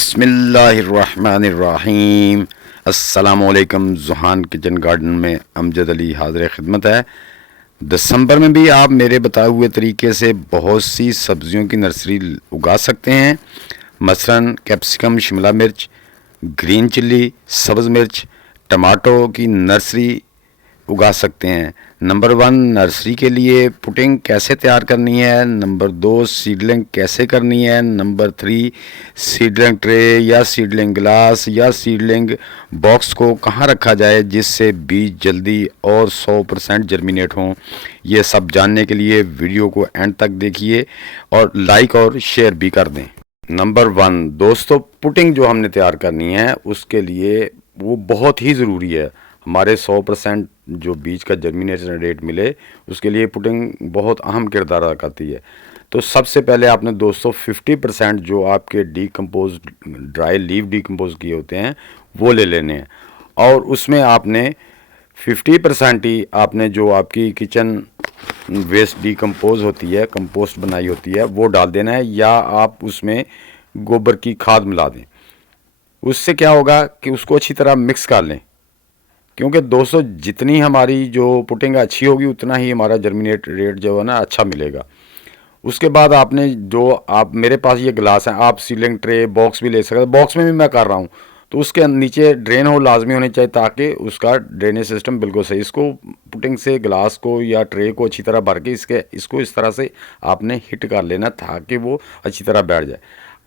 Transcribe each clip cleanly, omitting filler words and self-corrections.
बिस्मिल्लाहिर्रहमानिर्रहीम। अस्सलामुअलैकुम। ज़ुहान kitchen garden में अमजद अली हाज़िर खिदमत है। दिसंबर में भी आप मेरे बताए हुए तरीके से बहुत सी सब्ज़ियों की नर्सरी उगा सकते हैं। मसलन कैप्सिकम, शिमला मिर्च, ग्रीन चिल्ली, सब्ज़ मिर्च, टमाटो की नर्सरी उगा सकते हैं। नंबर 1, नर्सरी के लिए पुटिंग कैसे तैयार करनी है। नंबर 2, सीडलिंग कैसे करनी है। नंबर 3, सीडलिंग ट्रे या सीडलिंग ग्लास या सीडलिंग बॉक्स को कहाँ रखा जाए जिससे बीज जल्दी और 100% जर्मिनेट हों। ये सब जानने के लिए वीडियो को एंड तक देखिए और लाइक और शेयर भी कर दें। नंबर 1 दोस्तों, पुटिंग जो हमने तैयार करनी है उसके लिए वो बहुत ही ज़रूरी है। हमारे 100% जो बीज का जर्मिनेशन रेट मिले उसके लिए पुटिंग बहुत अहम किरदार अदा करती है। तो सबसे पहले आपने दोस्तों 50% जो आपके डीकम्पोज ड्राई लीव डीकम्पोज किए होते हैं वो ले लेने हैं और उसमें आपने 50% ही आपने जो आपकी किचन वेस्ट डीकम्पोज होती है, कंपोस्ट बनाई होती है, वो डाल देना है या आप उसमें गोबर की खाद मिला दें। उससे क्या होगा कि उसको अच्छी तरह मिक्स कर लें, क्योंकि दोस्तों जितनी हमारी जो पुटिंग अच्छी होगी उतना ही हमारा जर्मिनेट रेट जो है ना अच्छा मिलेगा। उसके बाद आपने जो आप मेरे पास ये गिलास हैं, आप सीलिंग ट्रे बॉक्स भी ले सकते हैं। बॉक्स में भी मैं कर रहा हूँ तो उसके नीचे ड्रेन हो लाजमी होनी चाहिए ताकि उसका ड्रेनेज सिस्टम बिल्कुल सही। इसको पुटिंग से गिलास को या ट्रे को अच्छी तरह भर के इसको इस तरह से आपने हिट कर लेना ताकि वो अच्छी तरह बैठ जाए।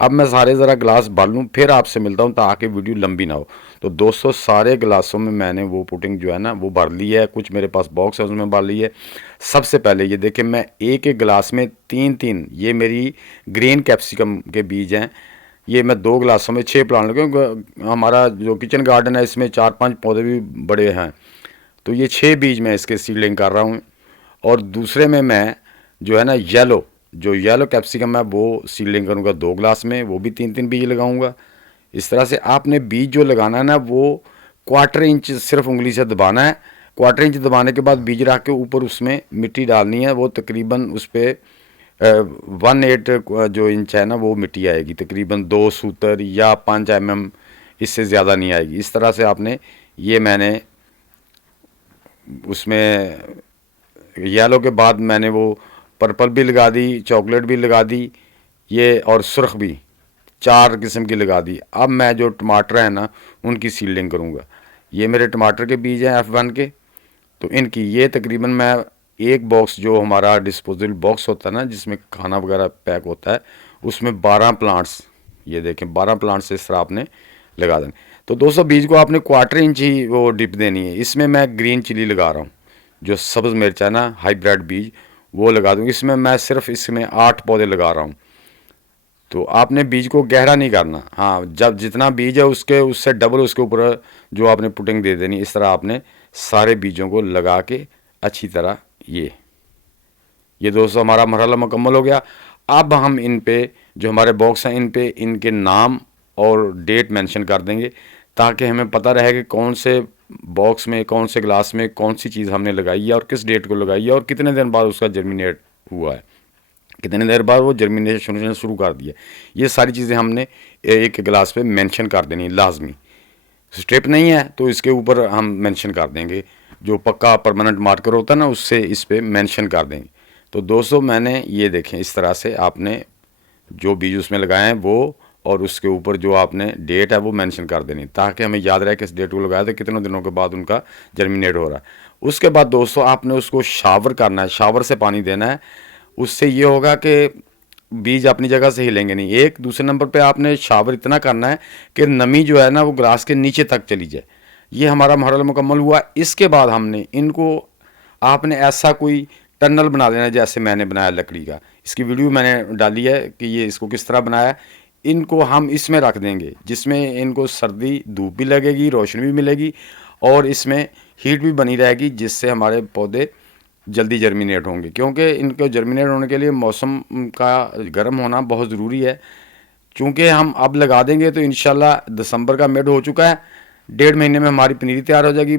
अब मैं सारे ज़रा गिलास भर लूँ फिर आपसे मिलता हूँ ताकि वीडियो लंबी ना हो। तो दोस्तों सारे गिलासों में मैंने वो पुटिंग जो है ना वो भर ली है। कुछ मेरे पास बॉक्स है उसमें भर ली है। सबसे पहले ये देखें, मैं एक एक गिलास में 3-3 ये मेरी ग्रीन कैप्सिकम के बीज हैं। ये मैं 2 गिलासों में 6 प्लांट लगे, क्योंकि हमारा जो किचन गार्डन है इसमें 4-5 पौधे भी बड़े हैं। तो ये 6 बीज मैं इसके सीडलिंग कर रहा हूँ। और दूसरे में मैं जो है ना येलो कैप्सिकम है वो सीडलिंग करूँगा 2 गिलास में, वो भी 3-3 बीज लगाऊंगा। इस तरह से आपने बीज जो लगाना है ना वो 1/4 इंच सिर्फ उंगली से दबाना है। 1/4 इंच दबाने के बाद बीज रख के ऊपर उसमें मिट्टी डालनी है। वो तकरीबन उस पर 1/8 जो इंच है ना वो मिट्टी आएगी, तकरीबन 2 सूतर या 5 mm, इससे ज़्यादा नहीं आएगी। इस तरह से आपने ये मैंने उसमें येलो के बाद मैंने वो पर्पल भी लगा दी, चॉकलेट भी लगा दी, ये और सुर्ख भी 4 किस्म की लगा दी। अब मैं जो टमाटर है ना उनकी सीडलिंग करूँगा। ये मेरे टमाटर के बीज हैं F1 के। तो इनकी ये तकरीबन मैं एक बॉक्स जो हमारा डिस्पोजल बॉक्स होता है ना जिसमें खाना वगैरह पैक होता है उसमें 12 प्लांट्स, ये देखें 12 प्लांट्स इस तरह आपने लगा देने। तो दोस्तों बीज को आपने 1/4 इंच ही वो डिप देनी है। इसमें मैं ग्रीन चिली लगा रहा हूँ, जो सब्ज़ मिर्च है ना हाइब्रिड बीज वो लगा दूँ। इसमें मैं सिर्फ इसमें 8 पौधे लगा रहा हूँ। तो आपने बीज को गहरा नहीं करना। हाँ, जब जितना बीज है उसके उससे डबल उसके ऊपर जो आपने पुटिंग दे देनी। इस तरह आपने सारे बीजों को लगा के अच्छी तरह ये दोस्तों हमारा मरहला मुकम्मल हो गया। अब हम इन पे जो हमारे बॉक्स हैं इन पे इनके नाम और डेट मेंशन कर देंगे ताकि हमें पता रहे कि कौन से बॉक्स में कौन से गिलास में कौन सी चीज़ हमने लगाई है और किस डेट को लगाई है और कितने दिन बाद उसका जर्मिनेट हुआ है, कितने देर बाद वो जर्मिनेशन शुरू कर दिया। ये सारी चीज़ें हमने एक गिलास पे मेंशन कर देनी लाजमी। स्ट्रिप नहीं है तो इसके ऊपर हम मेंशन कर देंगे, जो पक्का परमानेंट मार्कर होता है ना उससे इस पे मेंशन कर देंगे। तो दोस्तों मैंने ये देखें इस तरह से आपने जो बीज उसमें लगाए हैं वो और उसके ऊपर जो आपने डेट है वो मेंशन कर देनी ताकि हमें याद रहे कि इस डेट को लगाया तो कितने दिनों के बाद उनका जर्मिनेट हो रहा है। उसके बाद दोस्तों आपने उसको शावर करना है, शावर से पानी देना है। उससे ये होगा कि बीज अपनी जगह से हिलेंगे नहीं। एक दूसरे नंबर पे आपने शावर इतना करना है कि नमी जो है ना वो ग्लास के नीचे तक चली जाए। ये हमारा मरहला मुकम्मल हुआ। इसके बाद हमने इनको आपने ऐसा कोई टनल बना देना जैसे मैंने बनाया लकड़ी का। इसकी वीडियो मैंने डाली है कि ये इसको किस तरह बनाया। इनको हम इसमें रख देंगे जिसमें इनको सर्दी धूप भी लगेगी, रोशनी भी मिलेगी और इसमें हीट भी बनी रहेगी जिससे हमारे पौधे जल्दी जर्मिनेट होंगे। क्योंकि इनको जर्मिनेट होने के लिए मौसम का गर्म होना बहुत ज़रूरी है। चूँकि हम अब लगा देंगे तो इंशाल्लाह दिसंबर का मिड हो चुका है, 1.5 महीने में हमारी पनीरी तैयार हो जाएगी।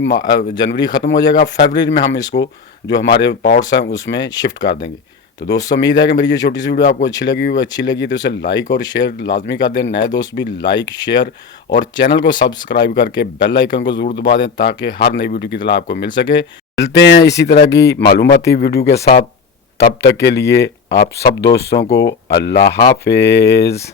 जनवरी ख़त्म हो जाएगा, फरवरी में हम इसको जो हमारे पॉट्स हैं उसमें शिफ्ट कर देंगे। तो दोस्तों उम्मीद है कि मेरी ये छोटी सी वीडियो आपको अच्छी लगी तो इसे लाइक और शेयर लाजमी कर दें। नए दोस्त भी लाइक शेयर और चैनल को सब्सक्राइब करके बेल आइकन को ज़रूर दबा दें ताकि हर नई वीडियो की तरह आपको मिल सके। मिलते हैं इसी तरह की मालूमाती वीडियो के साथ, तब तक के लिए आप सब दोस्तों को अल्लाह हाफिज़।